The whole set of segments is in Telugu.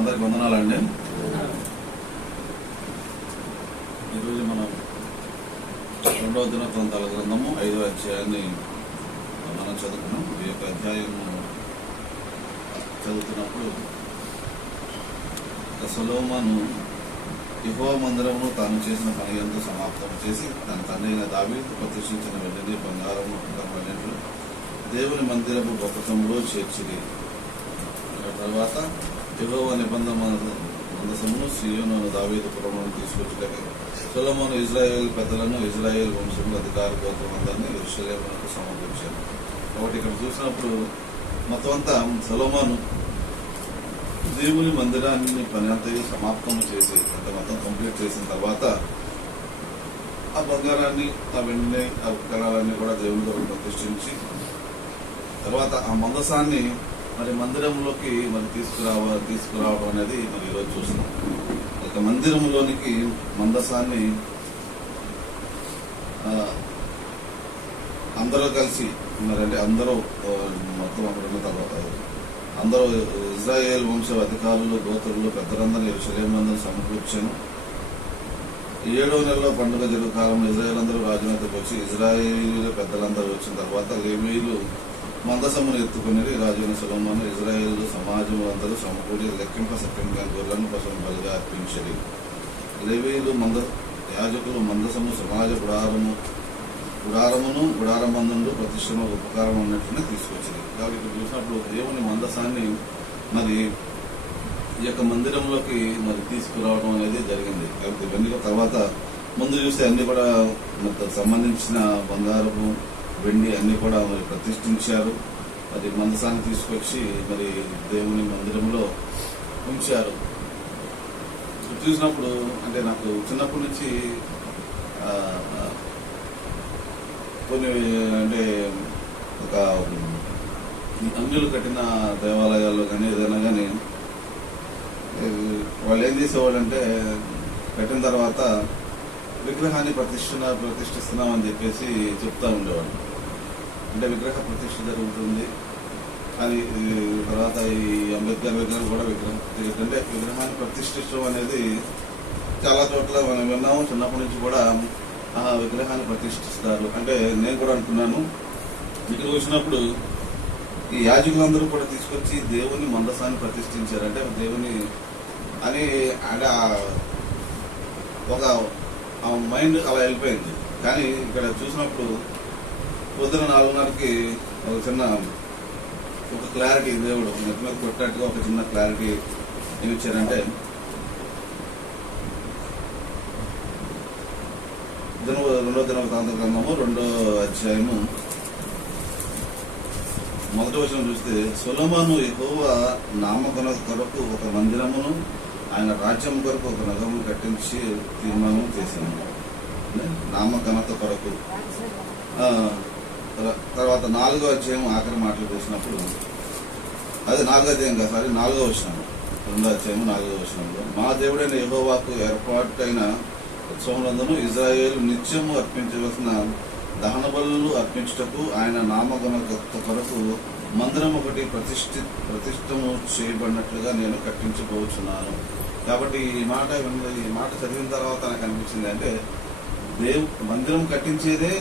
అందరికి వందనాలండి. ఈరోజు మనం రెండవ దినోత్సవం గ్రంథము ఐదో అధ్యాయాన్ని మనం చదువుకున్నాం. ఈ యొక్క అధ్యాయం చదువుతున్నప్పుడు సొలోమాను యెహోవా మందిరమును తాను చేసిన పని ఎంతో సమాప్తం చేసి తన తండ్రి అయిన దావీదు ప్రతిష్ఠించిన వెంటనే బంగారము కనబడినట్లు దేవుని మందిరపు గొప్పతంలో చేర్చిది తర్వాత యెహోవా నిబంధన మందసమును సీయోను దావీదు పురమును తీసుకొచ్చుటకి. సొలొమోను ఇజ్రాయేల్ పెద్దలను ఇజ్రాయేల్ వంశంలో అధికార గోత్రం అందరినీ ఇరుషలేములకు సమర్పించాను. కాబట్టి ఇక్కడ చూసినప్పుడు మొత్తం అంతా సొలొమోను దేవుని మందిరాన్ని పని అంతా సమాప్తం చేసి అంటే మొత్తం కంప్లీట్ చేసిన తర్వాత ఆ బంగారాన్ని ఆ వెండిని ఆ కళాలన్నీ కూడా దేవుని కొరకు ప్రతిష్ఠించి తర్వాత ఆ మందసాన్ని మరి మందిరంలోకి మరి తీసుకురావ తీసుకురావడం అనేది మరి ఈరోజు చూస్తున్నాం. ఒక మందిరంలోనికి మందసాన్ని అందరూ కలిసి మరి అంటే అందరూ మొత్తం అక్కడ ఉన్న తర్వాత అందరూ ఇజ్రాయేల్ వంశ అధికారులు గోత్రులు పెద్దలందరూ ఎరుసలేమందరూ సమకూర్చాను. ఏడో నెలలో పండుగ జరుగు కాలంలో ఇజ్రాయేల్ అందరూ రాజునతకు వచ్చి ఇజ్రాయేల్ పెద్దలందరూ వచ్చిన తర్వాత లేవీలు మందసమును ఎత్తుకుని రాజుని సులభను ఇజ్రాయేల్ సమాజం అందరూ సమకూడి లెక్కింప సత్యంగా గొర్రెలను పశువును బలిగా అర్పించడి లేవీలు మంద యాజకులు మందసము సమాజ గుడారము గుడారమును గుడారమందుండు ప్రతిష్టను ఉపకారం అన్నట్టునే తీసుకొచ్చింది కాబట్టి ఇక్కడ చూసినప్పుడు దేవుని మందసాన్ని మరి ఈ యొక్క మందిరంలోకి మరి తీసుకురావడం అనేది జరిగింది. కాబట్టి ఇవన్నీ తర్వాత ముందు చూస్తే అన్ని కూడా మరి సంబంధించిన బంగారము వెండి అన్ని కూడా మరి ప్రతిష్ఠించారు. మరి మందసాన్ని తీసుకొచ్చి మరి దేవుని మందిరంలో ఉంచారు. చూసినప్పుడు అంటే నాకు చిన్నప్పటి నుంచి కొన్ని అంటే ఒక అంగులు కట్టిన దేవాలయాల్లో కానీ ఏదైనా కానీ వాళ్ళు ఏం చేసేవాళ్ళంటే కట్టిన తర్వాత విగ్రహాన్ని ప్రతిష్ఠ ప్రతిష్ఠిస్తున్నామని చెప్పేసి చెప్తా ఉండేవాళ్ళు. అంటే విగ్రహ ప్రతిష్ఠ జరుగుతుంది. అని తర్వాత ఈ అంబేద్కర్ విగ్రహం కూడా విగ్రహం అంటే విగ్రహాన్ని ప్రతిష్ఠించడం అనేది చాలా చోట్ల మనం విన్నాము. చిన్నప్పటి నుంచి కూడా ఆ విగ్రహాన్ని ప్రతిష్ఠిస్తారు. అంటే నేను కూడా అనుకున్నాను. ఇక్కడ వచ్చినప్పుడు ఈ యాజకులందరూ కూడా తీసుకొచ్చి దేవుని మందసాన్ని ప్రతిష్ఠించారు. అంటే దేవుని అని అంటే ఒక మైండ్ అలా వెళ్ళిపోయింది. కానీ ఇక్కడ చూసినప్పుడు పొద్దున నాలుగున్నరకి ఒక చిన్న ఒక క్లారిటీ దేవుడు నెట్ మీద కొట్టినట్టుగా ఒక చిన్న క్లారిటీ ఏమి ఇచ్చారంటే దిన రెండో దినవృత్తాంత గ్రంథము రెండో అధ్యాయము. మొదటి వచనం చూస్తే సులమను ఎక్కువ నామకన కొరకు ఒక మందిరమును ఆయన రాజ్యం కొరకు ఒక నగరము కట్టించి తీర్మానం చేశాను. నామకనత నామఘనత కొరకు. తర్వాత నాలుగో అధ్యాయం ఆఖరి మాటలు చూసినప్పుడు అది నాలుగో అధ్యాయం కదా సారీ నాలుగో వచ్చినాం రెండో అధ్యాయం నాలుగో వచ్చినంలో మా దేవుడైన యహోవాకు ఏర్పాటైన ఉత్సవములందును ఇజ్రాయేల్ నిత్యము అర్పించవలసిన దహన బలు అర్పించుటకు ఆయన నామగణ కొరకు మందిరం ఒకటి ప్రతిష్ఠి ప్రతిష్టము చేయబడినట్లుగా నేను కట్టించబోచున్నాను కాబట్టి ఈ మాట ఈ మాట చదివిన తర్వాత నాకు అనిపించింది అంటే దేవు మందిరం కట్టించేదే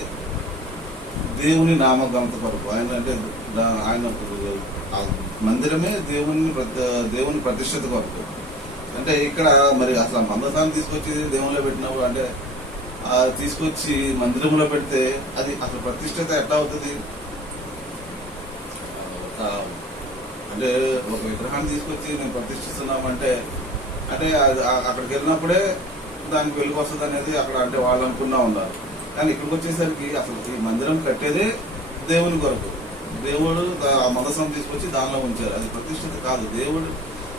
దేవుని నామగంత కొరకు. ఆయన అంటే ఆయన మందిరమే దేవుని ప్రతి- దేవుని ప్రతిష్టత కొరకు. అంటే ఇక్కడ మరి అసలు మందసాన్ని తీసుకొచ్చి దేవునిలో పెట్టినప్పుడు అంటే తీసుకొచ్చి మందిరంలో పెడితే అది అసలు ప్రతిష్టత ఎట్లా అవుతుంది? అంటే ఒక విగ్రహాన్ని తీసుకొచ్చి నేను ప్రతిష్ఠిస్తున్నామంటే అంటే అక్కడికి వెళ్ళినప్పుడే దానికి వెలుగు వస్తుంది అనేది అక్కడ అంటే వాళ్ళు అనుకున్నా ఉన్నారు. కానీ ఇక్కడికి వచ్చేసరికి అసలు ఈ మందిరం కట్టేదే దేవుని కొరకు. దేవుడు ఆ మందసం తీసుకొచ్చి దానిలో ఉంచారు. అది ప్రతిష్ఠిత కాదు. దేవుడు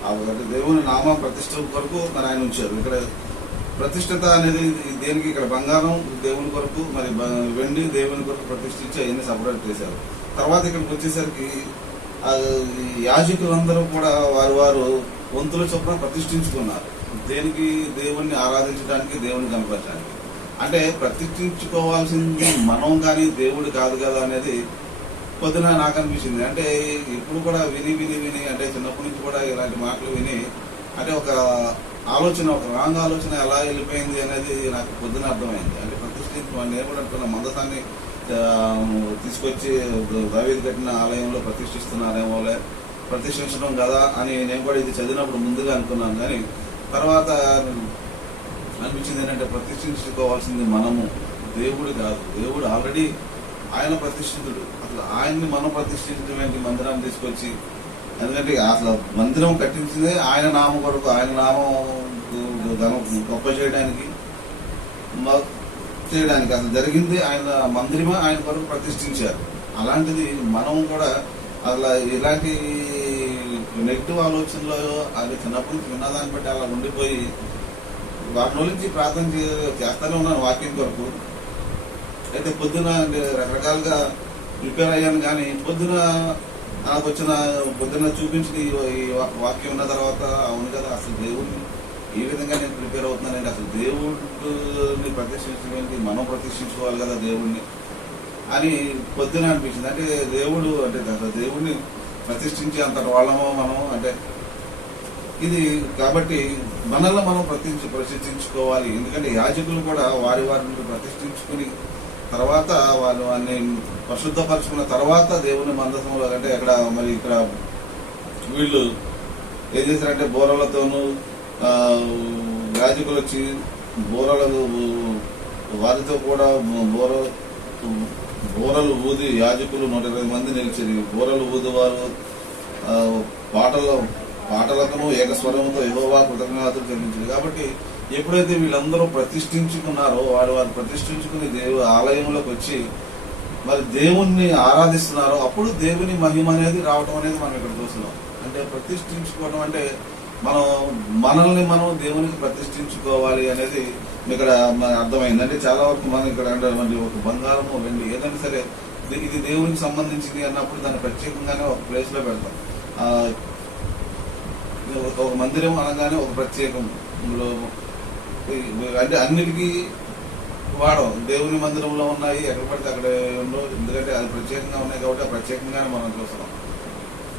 ఆ దేవుని నామ ప్రతిష్ఠ కొరకు మరి ఆయన ఉంచారు. ఇక్కడ ప్రతిష్టత అనేది దేనికి ఇక్కడ బంగారం దేవుని కొరకు మరి వెండి దేవుని కొరకు ప్రతిష్ఠించి అవన్నీ సపరేట్ చేశారు. తర్వాత ఇక్కడికి వచ్చేసరికి యాజకులందరూ కూడా వారు వారు వంతుల చొప్పున ప్రతిష్ఠించుకున్నారు. దేనికి? దేవుణ్ణి ఆరాధించడానికి దేవుని కనపరచడానికి. అంటే ప్రతిష్ఠించుకోవాల్సింది మనం కానీ దేవుడు కాదు కదా అనేది పొద్దున నాకు అనిపించింది. అంటే ఇప్పుడు కూడా విని విని విని అంటే చిన్నప్పటి నుంచి కూడా ఇలాంటి మాటలు విని అంటే ఒక ఆలోచన ఒక రాంగ్ ఆలోచన ఎలా వెళ్ళిపోయింది అనేది నాకు పొద్దున అర్థమైంది. అంటే ప్రతిష్ఠించడం నేను కూడా అంటున్న మందసాన్ని తీసుకొచ్చి దావీదు కట్టిన ఆలయంలో ప్రతిష్ఠిస్తున్నారేమోలే ప్రతిష్ఠించడం కదా అని నేను కూడా ఇది చదివినప్పుడు ముందుగా అనుకున్నాను. కానీ తర్వాత అనిపించింది ఏంటంటే ప్రతిష్ఠించుకోవాల్సింది మనము. దేవుడు కాదు. దేవుడు ఆల్రెడీ ఆయన ప్రతిష్ఠితుడు. అసలు ఆయన్ని మనం ప్రతిష్ఠించడం మందిరాన్ని తీసుకొచ్చి ఎందుకంటే అసలు మందిరం కట్టించిందే ఆయన నామం కొరకు ఆయన నామం గొప్ప చేయడానికి చేయడానికి. అసలు జరిగింది ఆయన మందిరమే ఆయన కొరకు ప్రతిష్ఠించారు. అలాంటిది మనం కూడా అలా ఇలాంటి నెగిటివ్ ఆలోచనలో అది చిన్నప్పటి నుంచి విన్నదాన్ని బట్టి అలా ఉండిపోయి వాటి నుంచి ప్రార్థన చే- చేస్తానే ఉన్నాను వాక్యం కొరకు. అయితే పొద్దున రకరకాలుగా ప్రిపేర్ అయ్యాను కానీ పొద్దున నాకు వచ్చిన పొద్దున చూపించిన ఈ- వా- వాక్యం ఉన్న తర్వాత అవును కదా అసలు దేవుడిని ఈ విధంగా నేను ప్రిపేర్ అవుతున్నానండి అసలు దేవుడిని ప్రతిష్ఠించడానికి మనం ప్రతిష్ఠించుకోవాలి కదా దేవుడిని అని పొద్దున అనిపించింది. అంటే దేవుడు అంటే దేవుడిని ప్రతిష్ఠించే అంత వాళ్ళమో మనం అంటే ఇది కాబట్టి మనల్ని మనం ప్రతిష్ఠి ప్రతిష్ఠించుకోవాలి ఎందుకంటే యాజకులు కూడా వారి వారిని ప్రతిష్ఠించుకుని తర్వాత వాళ్ళు వారిని పరిశుద్ధపరచుకున్న తర్వాత దేవుని మందసంలో అంటే అక్కడ మరి ఇక్కడ వీళ్ళు ఏం చేశారంటే బోరలతోనూ యాజకులు వచ్చి బోరలు వారితో కూడా బోర బోరలు ఊది యాజకులు నూట ఇరవై మంది నిలిచి బోరలు ఊది వారు పాటలతోనూ ఏకస్వరంతో యహోవా కృతజ్ఞతలు చెల్లించింది కాబట్టి ఎప్పుడైతే వీళ్ళందరూ ప్రతిష్ఠించుకున్నారో వారు వారు ప్రతిష్ఠించుకుని దేవు ఆలయంలోకి వచ్చి మరి దేవుణ్ణి ఆరాధిస్తున్నారో అప్పుడు దేవుని మహిమ అనేది రావటం అనేది మనం ఇక్కడ చూస్తున్నాం. అంటే ప్రతిష్ఠించుకోవడం అంటే మనం మనల్ని మనం దేవునికి ప్రతిష్ఠించుకోవాలి అనేది ఇక్కడ అర్థమైంది. అంటే చాలా వరకు మనం ఇక్కడ అంటే మరి ఒక బంగారము వెండి ఏదైనా సరే ఇది- ఇది దేవునికి సంబంధించింది అన్నప్పుడు దాన్ని ప్రత్యేకంగానే ఒక ప్లేస్లో పెడతాం. ఒక మందిరం అనగానే ఒక ప్రత్యేకం. ఇందులో అంటే అన్నిటికీ వాడం. దేవుని మందిరంలో ఉన్నాయి ఎక్కడ పడితే అక్కడ ఉండవు. ఎందుకంటే అది ప్రత్యేకంగా ఉన్నాయి కాబట్టి ఆ ప్రత్యేకంగానే మనం చూస్తాం.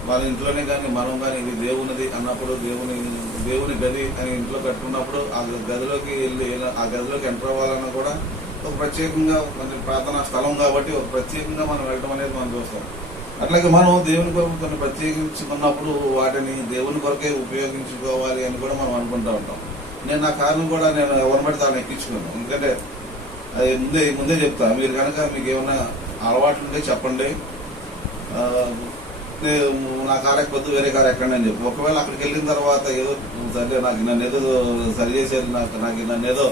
వాళ్ళ ఇంట్లోనే కానీ మనం కానీ ఇది దేవునిది అన్నప్పుడు దేవుని దేవుని గది అని ఇంట్లో కట్టుకున్నప్పుడు ఆ గదిలోకి వెళ్ళి ఆ గదిలోకి ఎంటర్ అవ్వాలన్నా కూడా ఒక ప్రత్యేకంగా ప్రార్థనా స్థలం కాబట్టి ఒక ప్రత్యేకంగా మనం వెళ్ళడం అనేది మనం చూస్తాం. అట్లాగే మనం దేవుని కొరకు కొన్ని ప్రత్యేకించుకున్నప్పుడు వాటిని దేవుని కొరకే ఉపయోగించుకోవాలి అని కూడా మనం అనుకుంటూ ఉంటాం. నేను నా కారును కూడా నేను ఎవరిని పడితే ఎక్కించుకున్నాను ఎందుకంటే అది ముందే ముందే చెప్తా. మీరు కనుక మీకు ఏమైనా అలవాట్లు ఉంటే చెప్పండి. నేను నా కారు ఎక్కొద్దు వేరే కారు ఎక్కండి అని చెప్పి. ఒకవేళ అక్కడికి వెళ్ళిన తర్వాత ఏదో సరే నాకు నన్ను ఏదో సరి చేశారు నాకు నాకు నన్ను ఏదో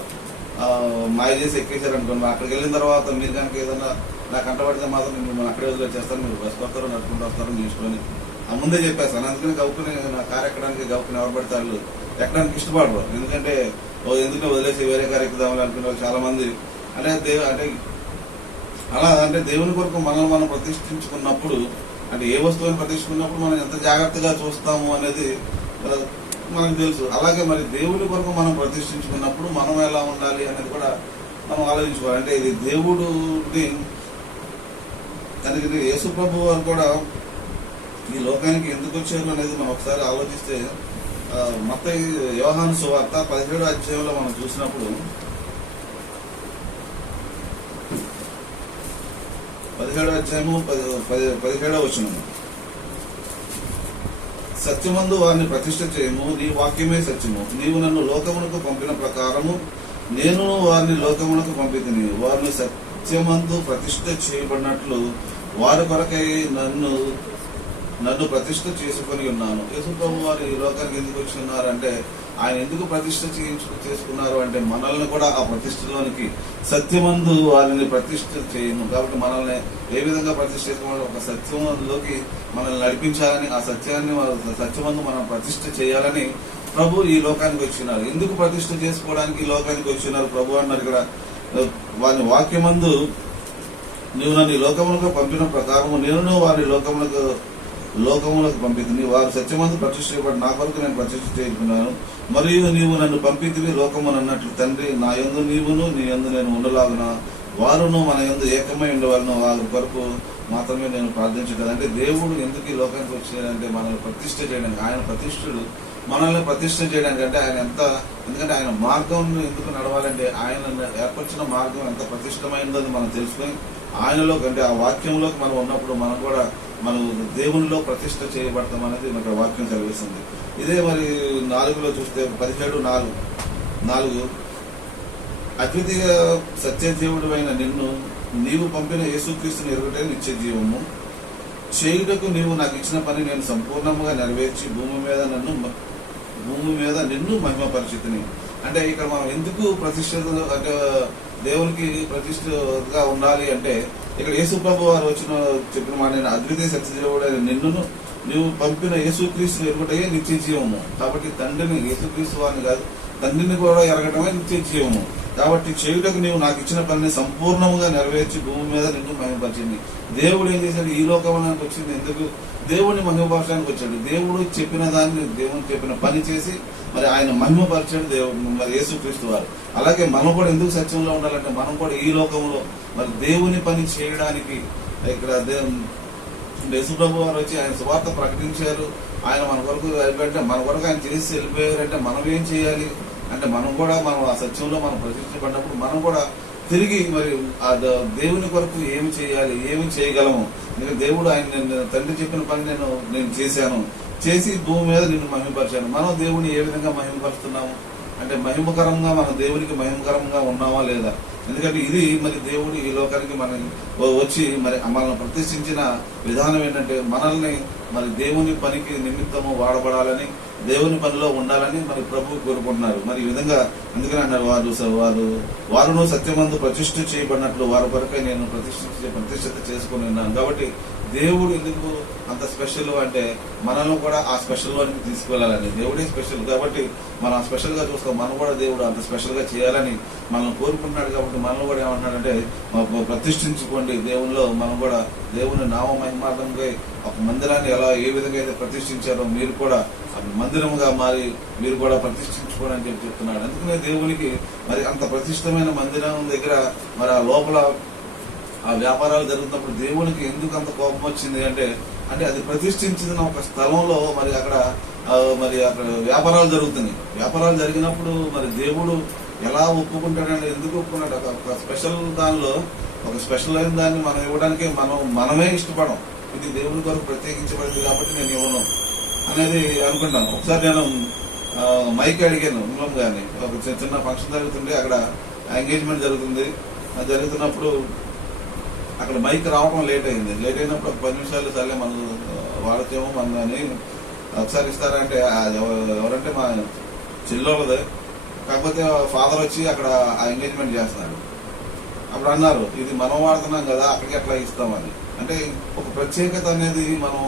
మాయ చేసి ఎక్కేశారు అనుకోండి. అక్కడికి వెళ్ళిన తర్వాత మీరు కనుక ఏదైనా నాకు కంటపడితే మాత్రం మిమ్మల్ని అక్కడే వదిలేసేస్తాను మీరు బస్కి వస్తారో వస్తారు వస్తారో చూసుకొని ఆ ముందే చెప్పేస్తాను. అందుకని గౌకుని నా కారు ఎక్కడానికి గౌకుని ఎవరు పడితే ఎక్కడానికి ఇష్టపడరు. ఎందుకంటే ఓ వదిలేసి వేరే కారు ఎక్కుదామని అనుకునే వాళ్ళు చాలా మంది అంటే దేవు అంటే అలా అంటే దేవుని కొరకు మనల్ని మనం ప్రతిష్ఠించుకున్నప్పుడు అంటే ఏ వస్తువుని ప్రతిష్ఠించుకున్నప్పుడు మనం ఎంత జాగ్రత్తగా చూస్తాము అనేది మనకు తెలుసు. అలాగే మరి దేవుని కొరకు మనం ప్రతిష్ఠించుకున్నప్పుడు మనం ఎలా ఉండాలి అనేది కూడా మనం ఆలోచించుకోవాలి. అంటే ఇది దేవుడిని తనకి యేసు ప్రభు వారు కూడా ఈ లోకానికి ఎందుకు వచ్చారు అనేది మనం ఒకసారి ఆలోచిస్తే మొత్త వ్యవహాను సువార్త పదిహేడు అధ్యాయంలో మనం చూసినప్పుడు పదిహేడో అధ్యాయము పది పది- పదిహేడో వచనము. సత్యమందు వారిని ప్రతిష్ట చేయము నీ వాక్యమే సత్యము. నీవు నన్ను లోకమునకు పంపిన ప్రకారము నేను వారిని లోకమునకు పంపితిని. వారిని సత్యమందు ప్రతిష్ట చేయబడినట్లు వారి కొరకై నన్ను నన్ను ప్రతిష్ట చేసుకొని ఉన్నాను. యేసుప్రభు వారు ఈ లోకానికి ఎందుకు వచ్చి ఉన్నారంటే ఆయన ఎందుకు ప్రతిష్ట చేయించు చేసుకున్నారు అంటే మనల్ని కూడా ఆ ప్రతిష్టలోనికి సత్యమందు వారిని ప్రతిష్ట చేయను. కాబట్టి మనల్ని ఏ విధంగా ప్రతిష్ట చేసుకోవాలి ఒక సత్యమందులోకి మనల్ని నడిపించాలని ఆ సత్యాన్ని సత్యమందు మనం ప్రతిష్ఠ చేయాలని ప్రభు ఈ లోకానికి వచ్చినారు ఎందుకు ప్రతిష్ట చేసుకోవడానికి ఈ లోకానికి వచ్చినారు ప్రభు అన్నారు ఇక్కడ. వారి వాక్యమందు నీవు నన్ను లోకములకు పంపిన ప్రకారము నేను వారి లోకములకు లోకములకు పంపితిని. వారు సత్యమందు ప్రతిష్ఠ చేయబడి నా కొరకు నేను ప్రతిష్ఠ చేయించుకున్నాను మరియు నీవు నన్ను పంపితివి లోకమును అన్నట్లు తండ్రి నా యందు నీవును నీ యందు నేను ఉండలాగున? వారును మన యందు ఏకమై ఉండవాలను వారి కొరకు మాత్రమే నేను ప్రార్థించలేదు అంటే దేవుడు ఎందుకు ఈ లోకానికి వచ్చాడంటే మనల్ని ప్రతిష్ఠ చేయడానికి ఆయన ప్రతిష్ఠుడు మనల్ని ప్రతిష్ట చేయడానికంటే ఆయన ఎంత ఎందుకంటే ఆయన మార్గం ఎందుకు నడవాలంటే ఆయన ఏర్పరిచిన మార్గం ఎంత ప్రతిష్టమైందని మనం తెలుసుకొని ఆయనలో అంటే ఆ వాక్యంలోకి మనం ఉన్నప్పుడు మనం కూడా మనం దేవునిలో ప్రతిష్ఠ చేయబడతాం అనేది మనకు వాక్యం కలిగిస్తుంది. ఇదే మరి నాలుగులో చూస్తే పదిహేడు నాలుగు. నాలుగు. అద్వితీయ సత్యజీవుడు అయిన నిన్ను నీవు పంపిన యేసుక్రీస్తుని ఎరుగుటే నిత్య జీవము. చేయుటకు నీవు నాకు ఇచ్చిన పని నేను సంపూర్ణంగా నెరవేర్చి భూమి మీద నన్ను భూమి మీద నిన్ను మహిమ పరిస్థితిని అంటే ఇక్కడ మనం ఎందుకు ప్రతిష్ఠ దేవునికి ప్రతిష్టగా ఉండాలి అంటే ఇక్కడ యేసు ప్రభు వారు వచ్చిన చెప్పిన మాట నేను అద్వితీయ సత్యజీవుడైన నిన్నును నువ్వు పంపిన యేసుక్రీస్తు ఎరుగుటయే నిత్య జీవము కాబట్టి తండ్రిని యేసుక్రీస్తు వారిని కాదు తండ్రిని కూడా ఎరగటమే నిత్య జీవము కాబట్టి చేయుటకు నీవు నాకు ఇచ్చిన పనిని సంపూర్ణముగా నెరవేర్చి భూమి మీద నిన్ను మహిమపరిచింది దేవుడు ఏం చేశాడు? ఈ లోకంలోకి వచ్చింది. ఎందుకు? దేవుడిని మహిమపరచడానికి వచ్చాడు. దేవుడు చెప్పిన దాన్ని దేవుడు చెప్పిన పని చేసి మరి ఆయన మహిమపరిచాడు దేవుడు మరి యేసుక్రీస్తు వారు. అలాగే మనం కూడా ఎందుకు సత్యంలో ఉండాలంటే మనం కూడా ఈ లోకంలో మరి దేవుని పని చేయడానికి ఇక్కడ యేసుప్రభు వారు వచ్చి ఆయన సువార్త ప్రకటించారు. ఆయన మన కొరకు వెళ్ళిపోయారంటే మన కొరకు ఆయన చేసి వెళ్ళిపోయారంటే మనం ఏం చేయాలి? అంటే మనం కూడా మనం ఆ సత్యంలో మనం ప్రశ్నించబడినప్పుడు మనం కూడా తిరిగి మరి ఆ దేవుని కొరకు ఏమి చేయాలి ఏమి చేయగలము? నేను దేవుడు ఆయన నేను తండ్రి చెప్పిన పని నేను నేను చేశాను. చేసి భూమి మీద నిన్ను మహిమపరిచాను. మనం దేవుని ఏ విధంగా మహిమపరుస్తున్నాము? అంటే మహిమకరంగా మన దేవునికి మహిమకరంగా ఉన్నామా లేదా? ఎందుకంటే ఇది మరి దేవుడు ఈ లోకానికి మన వచ్చి మరి మనల్ని ప్రతిష్ఠించిన విధానం ఏంటంటే మనల్ని మరి దేవుని పనికి నిమిత్తము వాడబడాలని దేవుని పనిలో ఉండాలని మరి ప్రభు కోరుకుంటున్నారు. మరి ఈ విధంగా ఎందుకని అన్నారు వారు స- వారు వారును సత్యమందు ప్రతిష్ఠ చేయబడినట్లు వారి కొరకై నేను ప్రతిష్ఠించే ప్రతిష్ఠత చేసుకుని ఉన్నాను. కాబట్టి దేవుడు ఎందుకు అంత స్పెషల్ అంటే మనల్ని కూడా ఆ స్పెషల్ లోనికి తీసుకువెళ్ళాలని. దేవుడే స్పెషల్ కాబట్టి మనం ఆ స్పెషల్గా చూస్తాం. మనం కూడా దేవుడు అంత స్పెషల్గా చేయాలని మనల్ని కోరుకుంటున్నాడు కాబట్టి మనం కూడా ఏమంటున్నాడంటే ప్రతిష్ఠించుకోండి దేవునిలో మనం కూడా దేవుని నామ మహిమార్థంగా ఒక మందిరాన్ని ఎలా ఏ విధంగా అయితే ప్రతిష్ఠించారో మీరు కూడా మందిరంగా మారి మీరు కూడా ప్రతిష్ఠించుకోండి అని చెప్పి చెప్తున్నాడు. అందుకనే దేవునికి మరి అంత ప్రతిష్టమైన మందిరం దగ్గర మరి ఆ లోపల ఆ వ్యాపారాలు జరుగుతున్నప్పుడు దేవునికి ఎందుకు అంత కోపం వచ్చింది అంటే అంటే అది ప్రతిష్ఠించిన ఒక స్థలంలో మరి అక్కడ మరి అక్కడ వ్యాపారాలు జరుగుతున్నాయి. వ్యాపారాలు జరిగినప్పుడు మరి దేవుడు ఎలా ఒప్పుకుంటాడంటే ఎందుకు ఒప్పుకున్నాడు? ఒక- స్పెషల్ దానిలో ఒక స్పెషల్ అయిన దాన్ని మనం ఇవ్వడానికి మనం మనమే ఇష్టపడం. ఇది దేవుని కొరకు ప్రత్యేకించబడింది కాబట్టి నేను ఇవ్వను అనేది అనుకుంటాను. ఒకసారి నేను మైక్ అడిగాను ఇంగ్లం కానీ ఒక చిన్న చిన్న ఫంక్షన్ జరుగుతుంది అక్కడ ఎంగేజ్మెంట్ జరుగుతుంది. అది జరుగుతున్నప్పుడు అక్కడ మైక్ రావడం లేట్ అయింది. లేట్ అయినప్పుడు పది నిమిషాలు సరే మనం వాడచ్చేమో మన ఒకసారి ఇస్తారంటే ఎవరంటే మా చెల్లెళ్ళదే. కాకపోతే ఫాదర్ వచ్చి అక్కడ ఆ ఎంగేజ్మెంట్ చేస్తున్నాడు. అప్పుడు అన్నారు ఇది మనం వాడుతున్నాం కదా అక్కడికి ఎట్లా ఇస్తామని. అంటే ఒక ప్రత్యేకత అనేది మనం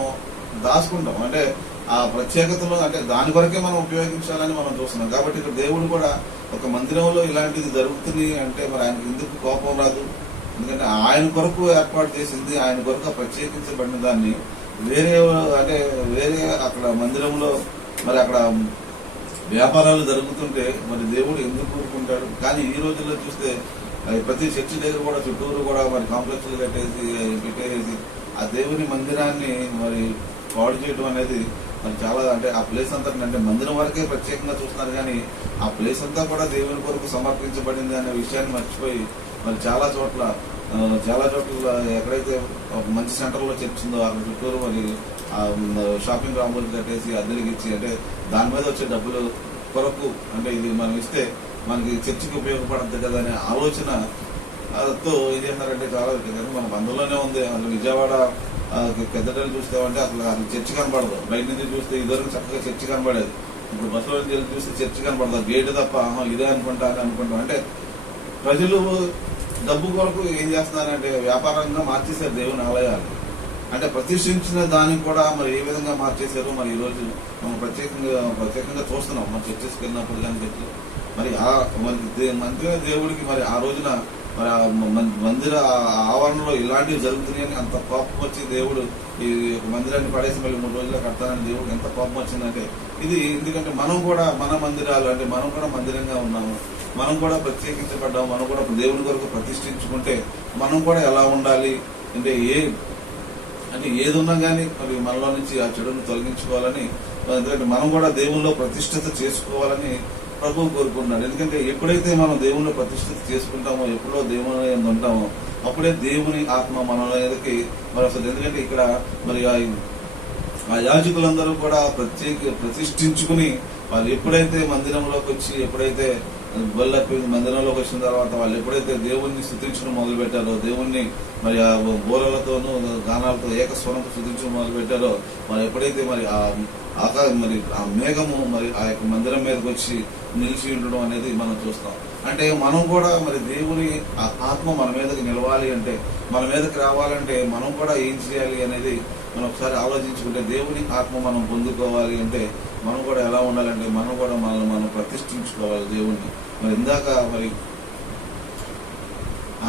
దాచుకుంటాం. అంటే ఆ ప్రత్యేకతలో అంటే దాని కొరకే మనం ఉపయోగించాలని మనం చూస్తున్నాం. కాబట్టి ఇక్కడ దేవుడు కూడా ఒక మందిరంలో ఇలాంటిది జరుగుతుంది అంటే మరి ఆయనకి ఎందుకు కోపం రాదు? ఎందుకంటే ఆయన కొరకు ఏర్పాటు చేసింది ఆయన కొరకు ప్రత్యేకించబడిన దాన్ని వేరే అంటే వేరే అక్కడ మందిరంలో మరి అక్కడ వ్యాపారాలు జరుగుతుంటే మరి దేవుడు ఎందుకు కోరుకుంటాడు? కానీ ఈ రోజుల్లో చూస్తే అది ప్రతి చర్చి దగ్గర కూడా చుట్టూరు కూడా మరి కాంప్లెక్స్లు కట్టేసి పెట్టేసి ఆ దేవుని మందిరాన్ని మరి పాడు చేయడం అనేది మరి చాలా అంటే ఆ ప్లేస్ అంతా అంటే మందిరం వరకే ప్రత్యేకంగా చూస్తున్నారు. కానీ ఆ ప్లేస్ అంతా కూడా దేవుని కొరకు సమర్పించబడింది అనే విషయాన్ని మర్చిపోయి మరి చాలా చోట్ల చాలా చోట్ల ఎక్కడైతే ఒక మంచి సెంటర్లో చర్చిందో అక్కడ చుట్టూరు మరి ఆ షాపింగ్ రాంబోలు కట్టేసి అద్దెలకి ఇచ్చి అంటే దాని మీద వచ్చే డబ్బులు కొరకు అంటే ఇది మనం ఇస్తే మనకి చర్చికి ఉపయోగపడద్దు కదా అనే ఆలోచన తో ఏం చేస్తారంటే చాలా కానీ మన బంధువులోనే ఉంది. అసలు విజయవాడ పెద్దటలు చూస్తామంటే అసలు అసలు చర్చి కనబడదు. బయట నుంచి చూస్తే ఇదివరకు చక్కగా చర్చి కనబడేది. ఇప్పుడు బస్సులో నుంచి వెళ్ళి చూస్తే చర్చి కనబడదు. గేట్ తప్ప ఇదే అనుకుంటా అని అనుకుంటాం. అంటే ప్రజలు డబ్బు కొరకు ఏం చేస్తున్నారంటే వ్యాపారంగా మార్చేశారు దేవుని ఆలయాలు. అంటే ప్రతిష్ఠించిన దానికి కూడా మరి ఏ విధంగా మార్చేశారు? మరి ఈ రోజు మనం ప్రత్యేకంగా ప్రత్యేకంగా చూస్తున్నాం. మన చర్చస్కి వెళ్ళినప్పుడు కానీ చెప్పి మరి ఆ మరి దే- మందిర దేవుడికి మరి ఆ రోజున మరి మ- మందిర ఆ ఆవరణలో ఇలాంటివి జరుగుతున్నాయని అంత కోపం వచ్చి దేవుడు ఈ మందిరాన్ని పడేసి మళ్ళీ మూడు రోజుల్లో కడతానని దేవుడికి ఎంత కోపం వచ్చిందంటే ఇది ఎందుకంటే మనం కూడా మన మందిరాలు అంటే మనం కూడా మందిరంగా ఉన్నాము. మనం కూడా ప్రత్యేకించబడ్డాం మనం కూడా దేవుని కొరకు ప్రతిష్ఠించుకుంటే మనం కూడా ఎలా ఉండాలి? అంటే ఏ అంటే ఏదున్నా కానీ మరి మనలో నుంచి ఆ చెడును తొలగించుకోవాలని ఎందుకంటే మనం కూడా దేవుల్లో ప్రతిష్ఠిత చేసుకోవాలని ప్రభు కోరుకుంటున్నాడు. ఎందుకంటే ఎప్పుడైతే మనం దేవుణ్ణి ప్రతిష్ఠిత చేసుకుంటామో ఎప్పుడో దేవుని ఉంటామో అప్పుడే దేవుని ఆత్మ మన మీదకి మరి వస్తుంది ఎందుకంటే ఇక్కడ మరి ఆ ఆ యాజకులందరూ కూడా ప్రత్యేక ప్రతిష్ఠించుకుని వాళ్ళు ఎప్పుడైతే మందిరంలోకి వచ్చి ఎప్పుడైతే బల్లపి మందిరంలోకి వచ్చిన తర్వాత వాళ్ళు ఎప్పుడైతే దేవుణ్ణి స్థుతించడం మొదలు పెట్టారో దేవుణ్ణి మరి ఆ బోరలతోనూ గానాలతో ఏకస్వరంతో స్థుతించడం మొదలు పెట్టారో మరి ఎప్పుడైతే మరి ఆ ఆకా మరి ఆ మేఘము మరి ఆ యొక్క మందిరం మీదకి వచ్చి నిలిచి ఉండడం అనేది మనం చూస్తాం. అంటే మనం కూడా మరి దేవుని ఆ ఆత్మ మన మీదకి నిలవాలి అంటే మన మీదకి రావాలంటే మనం కూడా ఏం చేయాలి అనేది మనం ఒకసారి ఆలోచించుకుంటే దేవుని ఆత్మ మనం పొందుకోవాలి అంటే మనం కూడా ఎలా ఉండాలంటే మనం కూడా మనల్ని మనం ప్రతిష్ఠించుకోవాలి దేవుణ్ణి. మరి ఇందాక మరి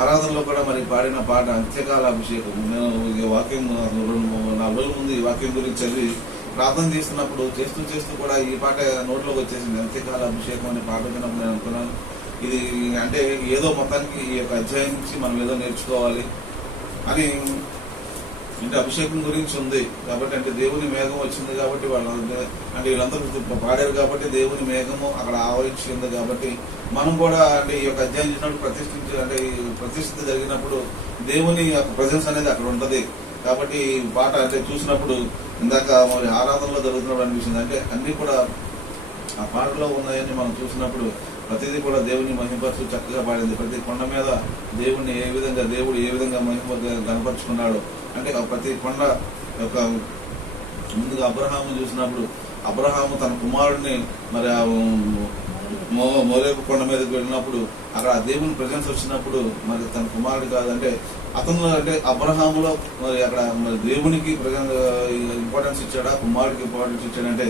ఆరాధనలో కూడా మరి పాడిన పాట అంత్యకాల అభిషేకం. నేను ఈ వాక్యం రెండు నాలుగు రోజుల ముందు ఈ వాక్యం గురించి చదివి ప్రార్థన చేస్తున్నప్పుడు చేస్తూ చేస్తూ కూడా ఈ పాట నోట్లోకి వచ్చేసింది. అంత్యకాల అభిషేకం అనే పాట విన్నప్పుడు నేను అనుకున్నాను. ఇది అంటే ఏదో మొత్తానికి ఈ యొక్క అధ్యాయం నుంచి మనం ఏదో నేర్చుకోవాలి అని అంటే అభిషేకం గురించి ఉంది. కాబట్టి అంటే దేవుని మేఘం వచ్చింది కాబట్టి వాళ్ళు అంటే వీళ్ళందరూ పాడారు కాబట్టి దేవుని మేఘము అక్కడ ఆవరించి ఉంది కాబట్టి మనం కూడా అంటే ఈ యొక్క అధ్యయనం చేసినప్పుడు ప్రతిష్ఠించి అంటే ఈ ప్రతిష్ఠిత జరిగినప్పుడు దేవుని యొక్క ప్రజెన్స్ అనేది అక్కడ ఉంటది. కాబట్టి ఈ పాట అంటే చూసినప్పుడు ఇందాక మరి ఆరాధనలో జరుగుతున్నప్పుడు అనిపించింది. అంటే అన్ని కూడా ఆ పాటలో ఉన్నాయని మనం చూసినప్పుడు ప్రతిదీ కూడా దేవుని మహిమపరుచు చక్కగా పాడింది. ప్రతి కొండ మీద దేవుణ్ణి ఏ విధంగా దేవుడు ఏ విధంగా మహిమ కనపరుచుకున్నాడు అంటే ఆ ప్రతి కొండ యొక్క ముందుగా అబ్రహాము చూసినప్పుడు అబ్రహాము తన కుమారుడిని మరి ఆ మో- మోరేపు కొండ మీదకి వెళ్ళినప్పుడు అక్కడ ఆ దేవుని ప్రజెన్స్ వచ్చినప్పుడు మరి తన కుమారుడు కాదంటే అతను అంటే అబ్రహాములో మరి అక్కడ మరి దేవునికి ప్రజెంట్ ఇంపార్టెన్స్ ఇచ్చాడా? కుమారుడికి ఇంపార్టెన్స్ ఇచ్చాడంటే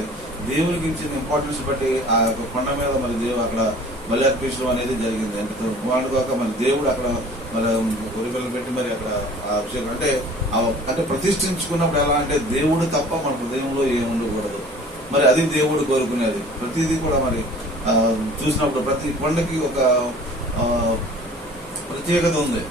దేవునికి ఇచ్చిన ఇంపార్టెన్స్ బట్టి ఆ యొక్క కొండ మీద మరి దేవు అక్కడ బలి అర్పించడం అనేది జరిగింది. అంటే తన కుమారుడు కాక మరి దేవుడు అక్కడ మరి కొరికలు పెట్టి మరి అక్కడ అభిషేకం అంటే అంటే ప్రతిష్ఠించుకున్నప్పుడు ఎలా అంటే దేవుడు తప్ప మన హృదయంలో ఏముండకూడదు. మరి అది దేవుడు కోరుకునేది. ప్రతిదీ కూడా మరి చూసినప్పుడు ప్రతి కొండకి ఒక ప్రత్యేకత ఉంది.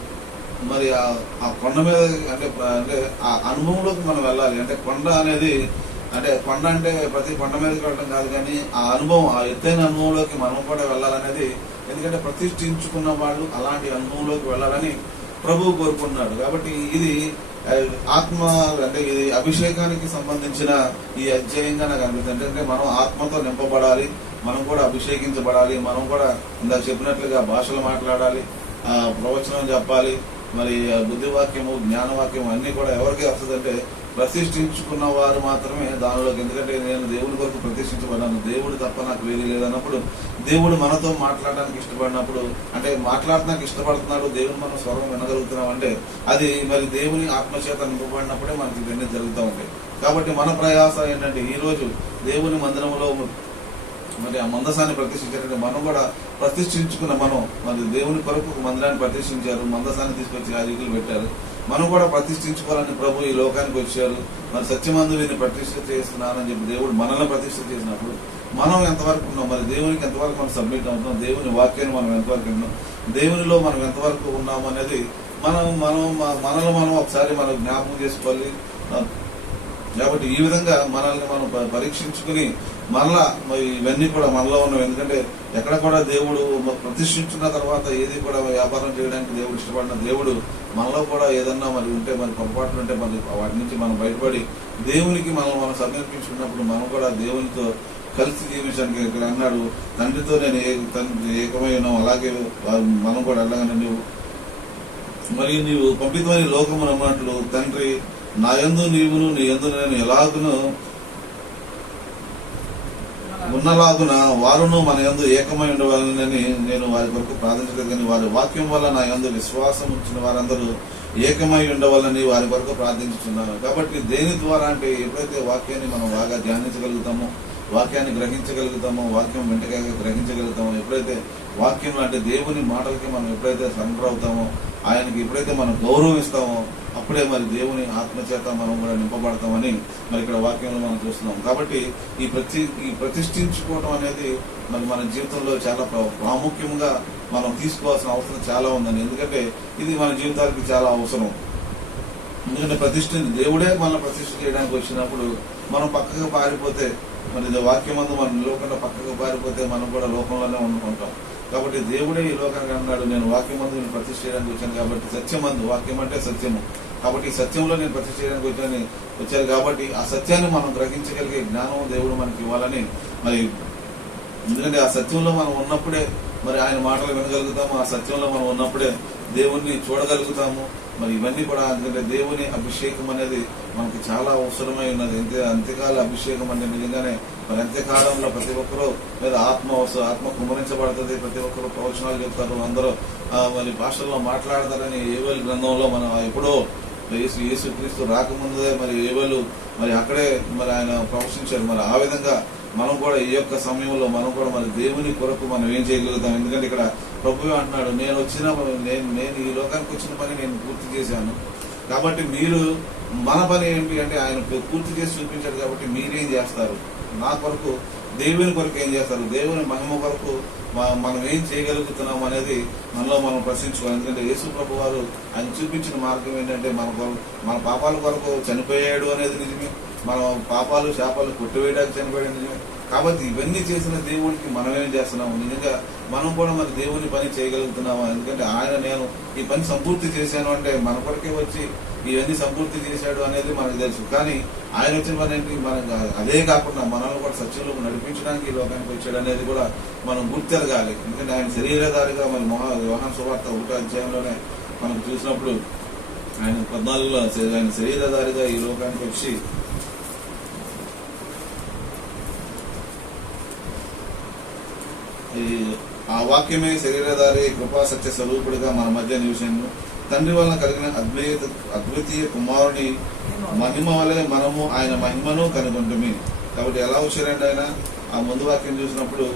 మరి ఆ- ఆ కొండ మీద అంటే అంటే ఆ అనుభవంలోకి మనం వెళ్ళాలి. అంటే కొండ అనేది అంటే కొండ అంటే ప్రతి కొండ మీదకి వెళ్ళడం కాదు కానీ ఆ అనుభవం ఆ ఎత్తైన అనుభవంలోకి మనం కూడా వెళ్ళాలనేది ఎందుకంటే ప్రతిష్ఠించుకున్న వాళ్ళు అలాంటి అనుభవంలోకి వెళ్ళాలని ప్రభువు కోరుకుంటున్నాడు. కాబట్టి ఇది ఆత్మ అంటే ఇది అభిషేకానికి సంబంధించిన ఈ అధ్యాయంగా నాకు అనిపిస్తుంది. అంటే మనం ఆత్మతో నింపబడాలి మనం కూడా అభిషేకించబడాలి మనం కూడా ఇందాక చెప్పినట్లుగా భాషలు మాట్లాడాలి ఆ, ప్రవచనం చెప్పాలి మరి బుద్ధివాక్యము జ్ఞానవాక్యము అన్ని కూడా ఎవరికి వస్తుందంటే ప్రతిష్ఠించుకున్న వారు మాత్రమే దానిలోకి. ఎందుకంటే నేను దేవుడి కొరకు ప్రతిష్ఠించబడ్డాను దేవుడు తప్ప నాకు వేరే లేదన్నప్పుడు దేవుడు మనతో మాట్లాడడానికి ఇష్టపడినప్పుడు అంటే మాట్లాడడానికి ఇష్టపడుతున్నాడు దేవుడు మనం స్వరం వినగలుగుతున్నాం అంటే అది మరి దేవుని ఆత్మచేత నింపబడినప్పుడే మనకి ఇవన్నీ జరుగుతూ ఉంటాయి. కాబట్టి మన ప్రయాస ఏంటంటే ఈరోజు దేవుని మందిరంలో మరి ఆ మందసాన్ని ప్రతిష్ఠించారంటే మనం కూడా ప్రతిష్ఠించుకున్న మనం మరి దేవుని కొరకు ఒక మందిరాన్ని ప్రతిష్ఠించారు మందసాన్ని తీసుకొచ్చి యాజకులు పెట్టారు. మనం కూడా ప్రతిష్ఠించుకోవాలని ప్రభు ఈ లోకానికి వచ్చారు. మరి సత్యమందు వీరిని ప్రతిష్ఠ చేస్తున్నారని చెప్పి దేవుడు మనల్ని ప్రతిష్ఠ చేసినప్పుడు మనం ఎంతవరకు ఉన్నాం? మరి దేవునికి ఎంతవరకు మనం సబ్మిట్ అవుతున్నాం? దేవుని వాక్యాన్ని మనం ఎంతవరకు ఉన్నాం దేవునిలో మనం ఎంతవరకు ఉన్నాం అనేది మనం మనం మనల్ని మనం ఒకసారి మనం జ్ఞాపకం చేసుకోవాలి. కాబట్టి ఈ విధంగా మనల్ని మనం పరీక్షించుకుని మరలా ఇవన్నీ కూడా మనలో ఉన్నాం ఎందుకంటే ఎక్కడ కూడా దేవుడు ప్రతిష్ఠించిన తర్వాత ఏది కూడా వ్యాపారం చేయడానికి దేవుడు ఇష్టపడిన దేవుడు మనలో కూడా ఏదన్నా మరి ఉంటే మరి పొరపాట్లు ఉంటే మరి వాటి నుంచి మనం బయటపడి దేవునికి మనం మనం సమర్పించుకున్నప్పుడు మనం కూడా దేవునితో కలిసి జీవించడానికి ఇక్కడ అన్నాడు. తండ్రితో నేను ఏ- ఏకమై ఉన్నాం. అలాగే వా- మనం కూడా అలాగనే నువ్వు మరియు నీవు పంపితమని లోకము నమ్మట్లు తండ్రి నా ఎందు నీవును నీ ఎందు నేను ఎలాగును? ఉన్నలాగున వారును మన ఎందు ఏకమై ఉండవాలని నేను వారి కొరకు ప్రార్థించలేదు. వారి వాక్యం వల్ల నా ఎందు విశ్వాసం ఉంచిన వారందరూ ఏకమై ఉండవాలని వారి కొరకు ప్రార్థించుతున్నాను కాబట్టి దేని ద్వారా అంటే ఎప్పుడైతే వాక్యాన్ని మనం బాగా ధ్యానించగలుగుతామో వాక్యాన్ని గ్రహించగలుగుతామో వాక్యం వెంటగా గ్రహించగలుగుతామో ఎప్పుడైతే వాక్యం అంటే దేవుని మాటలకి మనం ఎప్పుడైతే సరెండర్ అవుతామో ఆయనకి ఎప్పుడైతే మనం గౌరవిస్తామో అప్పుడే మరి దేవుని ఆత్మచేత మనం కూడా నింపబడతామని మరి ఇక్కడ వాక్యంలో మనం చూస్తున్నాం. కాబట్టి ఈ ప్రతి ఈ ప్రతిష్ఠించుకోవడం అనేది మరి మన జీవితంలో చాలా ప్రా- ప్రాముఖ్యంగా మనం తీసుకోవాల్సిన అవసరం చాలా ఉందని ఎందుకంటే ఇది మన జీవితానికి చాలా అవసరం. ఎందుకంటే ప్రతిష్ఠ దేవుడే మనల్ని ప్రతిష్ఠ చేయడానికి వచ్చినప్పుడు మనం పక్కగా పారిపోతే మరి ఇది వాక్యం అందు మనం నిలవకుండా పక్కకు పారిపోతే మనం కూడా లోకంలోనే ఉండుకుంటాం. కాబట్టి దేవుడే ఈ లోకానికి అన్నాడు నేను వాక్యం మందు నేను ప్రతిష్ఠ చేయడానికి వచ్చాను కాబట్టి సత్యం అందు వాక్యం అంటే సత్యము. కాబట్టి సత్యంలో నేను ప్రతిష్ఠ చేయడానికి వచ్చాను వచ్చారు కాబట్టి ఆ సత్యాన్ని మనం గ్రహించగలిగే జ్ఞానం దేవుడు మనకి ఇవ్వాలని మరి ఎందుకంటే ఆ సత్యంలో మనం ఉన్నప్పుడే మరి ఆయన మాటలు వినగలుగుతాము ఆ సత్యంలో మనం ఉన్నప్పుడే దేవుణ్ణి చూడగలుగుతాము. మరి ఇవన్నీ కూడా ఎందుకంటే దేవుని అభిషేకం అనేది మనకి చాలా అవసరమై ఉన్నది. అంతే అంత్యకాల అభిషేకం అంటే నిజంగానే మరి అంత్యకాలంలో ప్రతి ఒక్కరూ లేదా ఆత్మ ఆత్మ కుమరించబడుతుంది. ప్రతి ఒక్కరు ప్రవచనాలు చెప్తారు. అందరూ మరి భాషల్లో మాట్లాడతారని ఏవల్ గ్రంథంలో మనం ఎప్పుడో యేసు యేసుక్రీస్తు రాకముందే మరి ఏవలు మరి అక్కడే మరి ఆయన ప్రవశించారు మరి ఆ విధంగా మనం కూడా ఈ యొక్క సమయంలో మనం కూడా మరి దేవుని కొరకు మనం ఏం చేయగలుగుతాం? ఎందుకంటే ఇక్కడ ప్రభు అంటున్నాడు నేను వచ్చిన నేను నేను ఈ లోకానికి వచ్చిన పని నేను పూర్తి చేశాను. కాబట్టి మీరు మన పని ఏంటి అంటే ఆయన పూర్తి చేసి చూపించాడు కాబట్టి మీరేం చేస్తారు? నా కొరకు దేవుని కొరకు ఏం చేస్తారు? దేవుని మహిమ కొరకు మనం ఏం చేయగలుగుతున్నాం అనేది మనలో మనం ప్రశ్నించుకోవాలి. ఎందుకంటే యేసు ప్రభు వారు ఆయన చూపించిన మార్గం ఏంటంటే మన కొరకు మన పాపాల కొరకు చనిపోయాడు అనేది నిజమే. మన పాపాలు శాపాలు కొట్టివేయడానికి చనిపోయాడు నిజమే. కాబట్టి ఇవన్నీ చేసిన దేవుడికి మనమేం చేస్తున్నాము? నిజంగా మనం కూడా మన దేవుని పని చేయగలుగుతున్నాము? ఎందుకంటే ఆయన నేను ఈ పని సంపూర్తి చేశాను అంటే మన కొరకే వచ్చి ఇవన్నీ సంపూర్తి చేశాడు అనేది మనకు తెలుసు. కానీ ఆయన వచ్చిన పని ఏంటి? మనకు అదే కాకుండా మనల్ని కూడా సత్యంలో నడిపించడానికి ఈ లోకానికి వచ్చాడు అనేది కూడా మనం గుర్తెరగాలి ఎందుకంటే ఆయన శరీరధారిగా మన మహా వ్యవహార సువార్త ఒకటో అధ్యాయంలోనే మనం చూసినప్పుడు ఆయన పద్నాలుగులో ఆయన శరీరధారిగా ఈ లోకానికి వచ్చి ఈ ఆ వాక్యమే శరీరధారి కృపా సత్య స్వరూపుడిగా మన మధ్య నివసించను. తండ్రి వలన కలిగిన అద్వైత అద్వితీయ కుమారుని మహిమ వలె మనము ఆయన మహిమను కనుగొంటుమి. కాబట్టి ఎలా వచ్చారండి ఆయన ఆ ముందు వాక్యం చూసినప్పుడు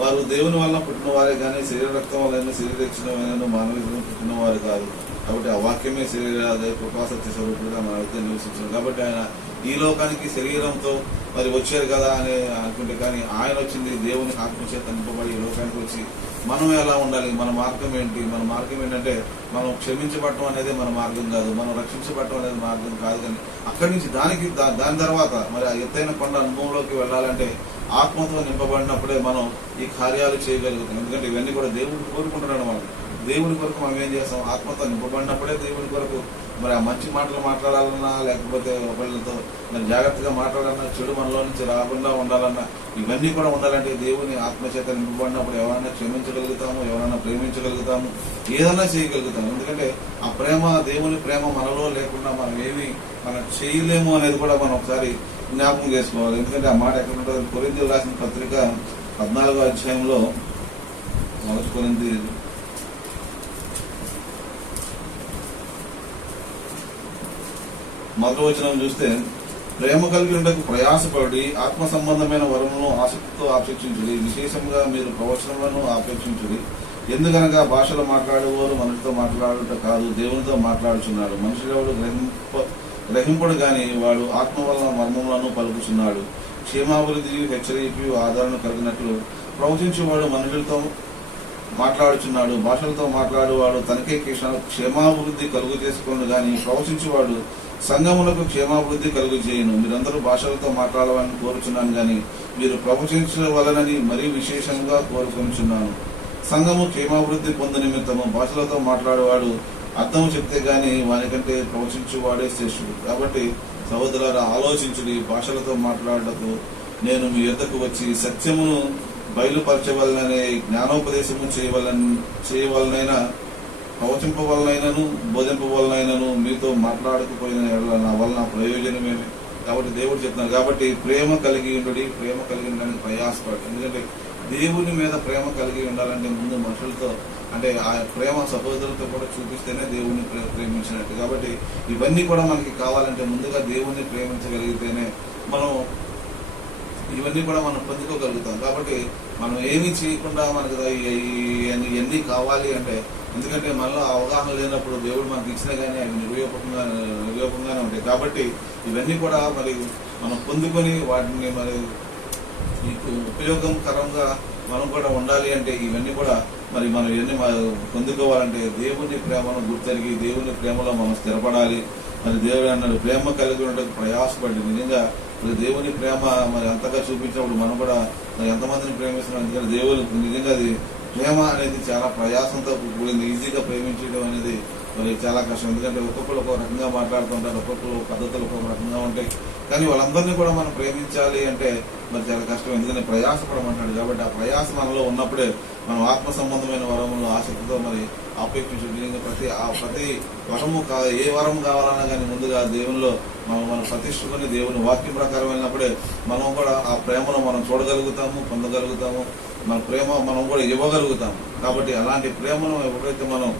వారు దేవుని వలన పుట్టిన వారే కానీ శరీర రక్తం వలన శరీర ఇచ్చిన మానవ పుట్టిన వారు కాదు. కాబట్టి ఆ వాక్యమే శరీరాదే కృపా సత్య స్వరూపుడుగా మన మధ్య నివసించారు కాబట్టి ఆయన ఈ లోకానికి శరీరంతో మరి వచ్చారు కదా అని అనుకుంటే కానీ ఆయన వచ్చింది దేవుని ఆత్మచేత నింపబడి ఈ లోకానికి వచ్చి మనం ఎలా ఉండాలి? మన మార్గం ఏంటి? మన మార్గం ఏంటంటే మనం క్షమించబడటం అనేది మన మార్గం కాదు. మనం రక్షించబడటం అనేది మార్గం కాదు కానీ అక్కడి నుంచి దానికి దా- దాని తర్వాత మరి ఆ ఎత్తైన కొండ అనుభవంలోకి వెళ్ళాలంటే ఆత్మతో నింపబడినప్పుడే మనం ఈ కార్యాలు చేయగలుగుతాం. ఎందుకంటే ఇవన్నీ కూడా దేవుడు కోరుకుంటున్నాడు మనం దేవుని కొరకు మనం ఏం చేస్తాం? ఆత్మతో నింపబడినప్పుడే దేవుడి కొరకు మరి ఆ మంచి మాటలు మాట్లాడాలన్నా లేకపోతే ఒకళ్ళతో మరి జాగ్రత్తగా మాట్లాడాలన్నా చెడు మనలో నుంచి రాకుండా ఉండాలన్నా ఇవన్నీ కూడా ఉండాలంటే దేవుని ఆత్మచేత నింపబడినప్పుడు ఎవరైనా క్షమించగలుగుతాము ఎవరైనా ప్రేమించగలుగుతాము ఏదైనా చేయగలుగుతాము. ఎందుకంటే ఆ ప్రేమ దేవుని ప్రేమ మనలో లేకుండా మనం ఏమి మనం చేయలేము అనేది కూడా మనం ఒకసారి జ్ఞాపకం చేసుకోవాలి. ఎందుకంటే ఆ మాట ఎక్కడ ఉంటుంది కొరింది రాసిన పత్రిక పద్నాలుగో అధ్యాయంలో మొదటి కొరింది మధురవచనం చూస్తే ప్రేమ కలిగి ఉండకు ప్రయాసపడి ఆత్మ సంబంధమైన వరమును ఆసక్తితో ఆపేక్షించుడి. విశేషంగా మీరు ప్రవచనములను ఆపేక్షించుడి. ఎందుకనగా భాషలో మాట్లాడేవారు మనుషులతో మాట్లాడుట కాదు దేవునితో మాట్లాడుచున్నాడు. మనుషులెవడు గ్రహింప గ్రహింపుడు గాని వాడు ఆత్మ వలన మర్మములను పలుకుచున్నాడు. క్షేమాభివృద్ధి హెచ్చరిక ఆదరణ కలిగినట్లు ప్రవచించేవాడు మనుషులతో మాట్లాడుచున్నాడు. భాషలతో మాట్లాడువాడు తనకే క్షేమాభివృద్ధి కలుగు చేసుకోండు గాని ప్రవచించేవాడు సంఘములకు క్షేమాభివృద్ధి కలుగు చేయను మీరందరూ భాషలతో మాట్లాడాలని కోరుచున్నాను గాని మీరు ప్రవచించవలనని మరీ విశేషంగా కోరుకొనిచున్నాను. సంఘము క్షేమాభివృద్ధి పొందు నిమిత్తము భాషలతో మాట్లాడేవాడు అర్థం చెప్తే గాని వానికంటే ప్రవచించువాడే శ్రేష్ఠుడు. కాబట్టి సహోదరులారా ఆలోచించుడి భాషలతో మాట్లాడటకు నేను మీ యొద్దకు వచ్చి సత్యమును బయలుపరచవలననే జ్ఞానోపదేశము చేయవలన చేయవలనైనా ప్రవచింపవలనైనను బోధింపవలనైనను మీతో మాట్లాడకపోయిన నా వలన ప్రయోజనమేమి? కాబట్టి దేవుడు చెప్తున్నారు కాబట్టి ప్రేమ కలిగి ఉండి ప్రేమ కలిగి ఉండడానికి ప్రయాసపడు ఎందుకంటే దేవుని మీద ప్రేమ కలిగి ఉండాలంటే ముందు మనుషులతో అంటే ఆ ప్రేమ సహోదరులతో కూడా చూపిస్తేనే దేవుణ్ణి ప్రేమించినట్టు. కాబట్టి ఇవన్నీ కూడా మనకి కావాలంటే ముందుగా దేవుణ్ణి ప్రేమించగలిగితేనే మనం ఇవన్నీ కూడా మనం పొందుకోగలుగుతాం. కాబట్టి మనం ఏమీ చేయకుండా మనకు ఇవన్నీ ఇవన్నీ కావాలి అంటే ఎందుకంటే మనలో అవగాహన లేనప్పుడు దేవుడు మనకి ఇచ్చినా కానీ అవి నిర్వయోపకంగా నిర్వయోపంగానే ఉంటాయి. కాబట్టి ఇవన్నీ కూడా మరి మనం పొందుకొని వాటిని మరి ఉపయోగకరంగా మనం కూడా ఉండాలి అంటే ఇవన్నీ కూడా మరి మనం ఇవన్నీ పొందుకోవాలంటే దేవుని ప్రేమను గుర్తెరిగి దేవుని ప్రేమలో మనం స్థిరపడాలి. మరి దేవుడు అన్నాడు ప్రేమ కలిగి ఉండటకు ప్రయాసపడి నిజంగా మరి దేవుని ప్రేమ మరి అంతగా చూపించినప్పుడు మనం కూడా మరి ఎంతమందిని ప్రేమిస్తున్నాం ఎందుకంటే దేవుడు నిజంగా అది ప్రేమ అనేది చాలా ప్రయాసంతో కూడింది ఈజీగా ప్రేమించడం అనేది మరి చాలా కష్టం. ఎందుకంటే ఒక్కొక్కరు ఒక రకంగా మాట్లాడుతుంటారు ఒక్కొక్కరు పద్ధతులు ఒక్కొక్క రకంగా ఉంటాయి. కానీ వాళ్ళందరినీ కూడా మనం ప్రేమించాలి అంటే మరి చాలా కష్టం. ఎందుకంటే ప్రయాసపడమంటాడు కాబట్టి ఆ ప్రయాస మనలో ఉన్నప్పుడే మనం ఆత్మ సంబంధమైన వరములు ఆసక్తితో మరి అపేక్షించు ప్రతి ఆ ప్రతి వరము కా- ఏ వరం కావాలన్నా కానీ ముందుగా దేవునిలో మనం మనం ప్రతిష్ఠుకొని దేవుని వాక్యం ప్రకారం వెళ్ళినప్పుడే మనం కూడా ఆ ప్రేమను మనం చూడగలుగుతాము పొందగలుగుతాము. మన ప్రేమ మనం కూడా ఇవ్వగలుగుతాము. కాబట్టి అలాంటి ప్రేమను ఎప్పుడైతే మనం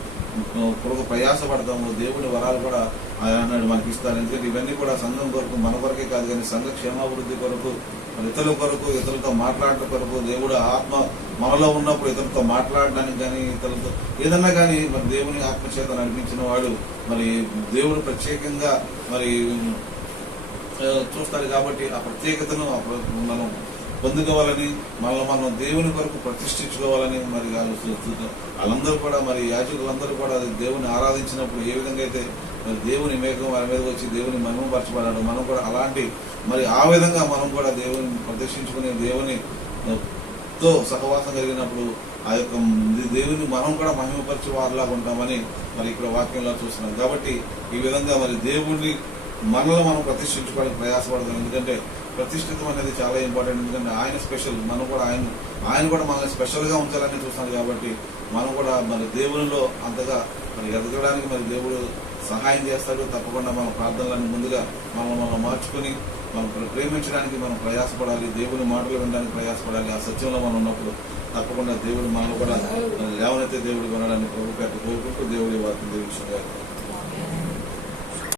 కొరకు ప్రయాసపడతాము దేవుడి వరాలు కూడా ఆయన అన్నాడు మనకి ఇస్తారు. ఎందుకంటే ఇవన్నీ కూడా సంఘం కొరకు మన కొరకే కాదు కానీ సంఘ క్షేమాభివృద్ధి కొరకు మరి ఇతరుల కొరకు ఇతరులతో మాట్లాడటం కొరకు దేవుడు ఆత్మ మనలో ఉన్నప్పుడు ఇతరులతో మాట్లాడడానికి కానీ ఇతరులతో ఏదన్నా కానీ మరి దేవుని ఆత్మ చేత నడిపించిన వాడు మరి దేవుడు ప్రత్యేకంగా మరి చూస్తారు కాబట్టి ఆ ప్రత్యేకతను మనం పొందుకోవాలని మనల్ని మనం దేవుని కొరకు ప్రతిష్ఠించుకోవాలని మరి వాళ్ళందరూ కూడా మరి యాజకులందరూ కూడా దేవుని ఆరాధించినప్పుడు ఏ విధంగా అయితే మరి దేవుని మేఘం వారి మీద వచ్చి దేవుని మహిమపరచబడాడు మనం కూడా అలాంటి మరి ఆ విధంగా మనం కూడా దేవుని ప్రదర్శించుకుని దేవుని తో సహవాసం కలిగినప్పుడు ఆ యొక్క దేవుని మనం కూడా మహిమపరిచే వారిలాగా ఉంటామని మరి ఇక్కడ వాక్యంలో చూస్తున్నాం కాబట్టి ఈ విధంగా మరి దేవుణ్ణి మనలో మనం ప్రతిష్ఠించుకోవడానికి ప్రయాసపడతాం. ఎందుకంటే ప్రతిష్ఠితం అనేది చాలా ఇంపార్టెంట్ ఎందుకంటే ఆయన స్పెషల్ మనం కూడా ఆయన ఆయన కూడా మనల్ని స్పెషల్గా ఉంచాలని చూస్తున్నాడు కాబట్టి మనం కూడా మరి దేవునిలో అంతగా మరి ఎదగడానికి మరి దేవుడు సహాయం చేస్తాడు. తప్పకుండా మన ప్రార్థనలను ముందుగా మనం మనం మార్చుకుని మనం ప్రేమించడానికి మనం ప్రయాసపడాలి. దేవుని మాటలు వినడానికి ప్రయాసపడాలి. ఆ సత్యంలో మనం ఉన్నప్పుడు తప్పకుండా దేవుడు మనల్ని కూడా లేవనైతే దేవుడు కొనడానికి ప్రభుత్వ కోరుకుంటూ దేవుడి వారికి దేవుడి